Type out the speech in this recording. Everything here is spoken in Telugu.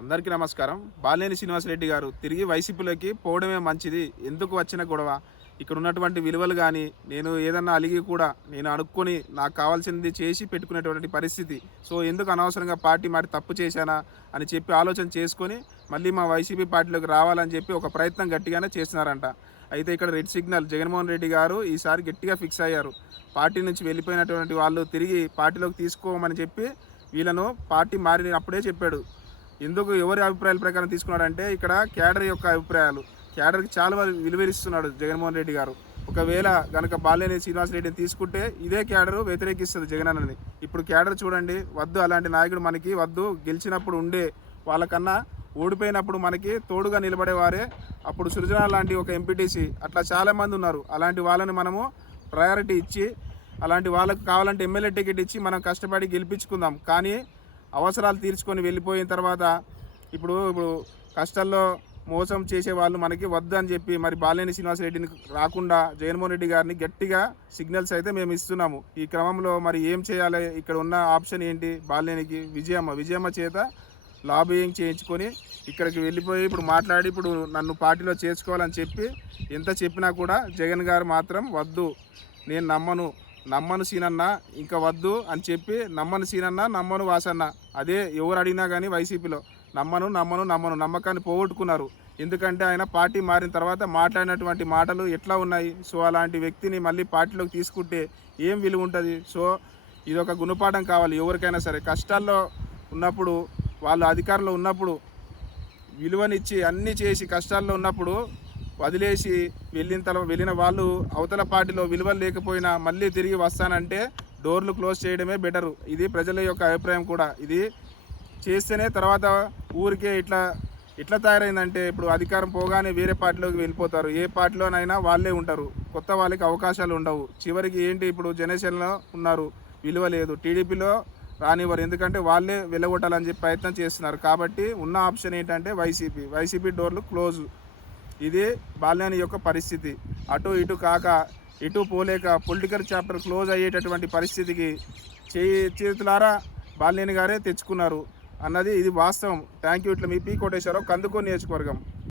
అందరికీ నమస్కారం. బాలినేని శ్రీనివాసరెడ్డి గారు తిరిగి వైసీపీలోకి పోవడమే మంచిది. ఎందుకు వచ్చిన గొడవ? ఇక్కడ ఉన్నటువంటి విలువలు కానీ నేను ఏదన్నా అలిగి కూడా నేను అనుకుని నాకు కావాల్సింది చేసి పెట్టుకునేటువంటి పరిస్థితి. సో ఎందుకు అనవసరంగా పార్టీ మరి తప్పు చేశానా అని చెప్పి ఆలోచన చేసుకొని మళ్ళీ మా వైసీపీ పార్టీలోకి రావాలని చెప్పి ఒక ప్రయత్నం గట్టిగానే చేస్తున్నారంట. అయితే ఇక్కడ రెడ్ సిగ్నల్ జగన్మోహన్ రెడ్డి గారు ఈసారి గట్టిగా ఫిక్స్ అయ్యారు. పార్టీ నుంచి వెళ్ళిపోయినటువంటి వాళ్ళు తిరిగి పార్టీలోకి తీసుకోమని చెప్పి వీళ్ళను పార్టీ మారినప్పుడే చెప్పాడు. ఎందుకు ఎవరి అభిప్రాయాల ప్రకారం తీసుకున్నాడంటే ఇక్కడ క్యాడర్ యొక్క అభిప్రాయాలు. క్యాడర్కి చాలా విలువరిస్తున్నాడు జగన్మోహన్ రెడ్డి గారు. ఒకవేళ కనుక బాలేని శ్రీనివాస్ రెడ్డిని తీసుకుంటే ఇదే క్యాడర్ వ్యతిరేకిస్తుంది జగన్ ఇప్పుడు క్యాడర్ చూడండి వద్దు అలాంటి నాయకుడు మనకి వద్దు గెలిచినప్పుడు ఉండే వాళ్ళకన్నా ఓడిపోయినప్పుడు మనకి తోడుగా నిలబడేవారే. అప్పుడు సృజన లాంటి ఒక ఎంపీటీసీ అట్లా చాలామంది ఉన్నారు. అలాంటి వాళ్ళని మనము ప్రయారిటీ ఇచ్చి అలాంటి వాళ్ళకు కావాలంటే ఎమ్మెల్యే టికెట్ ఇచ్చి మనం కష్టపడి గెలిపించుకుందాం. కానీ అవసరాలు తీర్చుకొని వెళ్ళిపోయిన తర్వాత ఇప్పుడు ఇప్పుడు కష్టాల్లో మోసం చేసే వాళ్ళు మనకి వద్దు అని చెప్పి మరి బాలేని శ్రీనివాసరెడ్డిని రాకుండా జగన్మోహన్ రెడ్డి గారిని గట్టిగా సిగ్నల్స్ అయితే మేము ఇస్తున్నాము. ఈ క్రమంలో మరి ఏం చేయాలి? ఇక్కడ ఉన్న ఆప్షన్ ఏంటి? బాలేనికి విజయమ్మ విజయమ్మ చేత లాబియింగ్ చేయించుకొని ఇక్కడికి వెళ్ళిపోయి ఇప్పుడు మాట్లాడి ఇప్పుడు నన్ను పార్టీలో చేర్చుకోవాలని చెప్పి ఎంత చెప్పినా కూడా జగన్ గారు మాత్రం వద్దు నేను నమ్మను. నమ్మను సీనన్న ఇంకా వద్దు అని చెప్పి నమ్మను సీనన్న నమ్మను వాసన్న. అదే ఎవరు అడిగినా కానీ వైసీపీలో. నమ్మను నమ్మను నమ్మను నమ్మకాన్ని పోగొట్టుకున్నారు. ఎందుకంటే ఆయన పార్టీ మారిన తర్వాత మాట్లాడినటువంటి మాటలు ఎట్లా ఉన్నాయి? సో అలాంటి వ్యక్తిని మళ్ళీ పార్టీలోకి తీసుకుంటే ఏం విలువ ఉంటుంది? సో ఇది ఒక గుణపాఠం కావాలి ఎవరికైనా సరే. కష్టాల్లో ఉన్నప్పుడు వాళ్ళు అధికారంలో ఉన్నప్పుడు విలువనిచ్చి అన్నీ చేసి కష్టాల్లో ఉన్నప్పుడు వదిలేసి వెళ్ళిన తర్వాత వెళ్ళిన వాళ్ళు అవతల పార్టీలో విలువలు లేకపోయినా మళ్ళీ తిరిగి వస్తానంటే డోర్లు క్లోజ్ చేయడమే బెటరు. ఇది ప్రజల యొక్క అభిప్రాయం కూడా. ఇది చేస్తేనే తర్వాత ఊరికే ఇట్లా ఎట్లా తయారైందంటే ఇప్పుడు అధికారం పోగానే వేరే పార్టీలోకి వెళ్ళిపోతారు. ఏ పార్టీలోనైనా వాళ్ళే ఉంటారు. కొత్త వాళ్ళకి అవకాశాలు ఉండవు. చివరికి ఏంటి ఇప్పుడు జనసేనలో ఉన్నారు. విలువ లేదు. టీడీపీలో రానివ్వరు. ఎందుకంటే వాళ్ళే వెళ్ళగొట్టాలని చెప్పి ప్రయత్నం చేస్తున్నారు. కాబట్టి ఉన్న ఆప్షన్ ఏంటంటే వైసీపీ. వైసీపీ డోర్లు క్లోజ్. ఇది బాల్యాని యొక్క పరిస్థితి. అటు ఇటు కాక ఇటు పోలేక పొలిటికల్ చాప్టర్ క్లోజ్ అయ్యేటటువంటి పరిస్థితికి చేయి చేతులారా బాల్యని గారే తెచ్చుకున్నారు. అన్నది ఇది వాస్తవం. థ్యాంక్ యూ ఇట్లా మీ పీ కోటేశ్వరరావు కందుకో నియోజకవర్గం.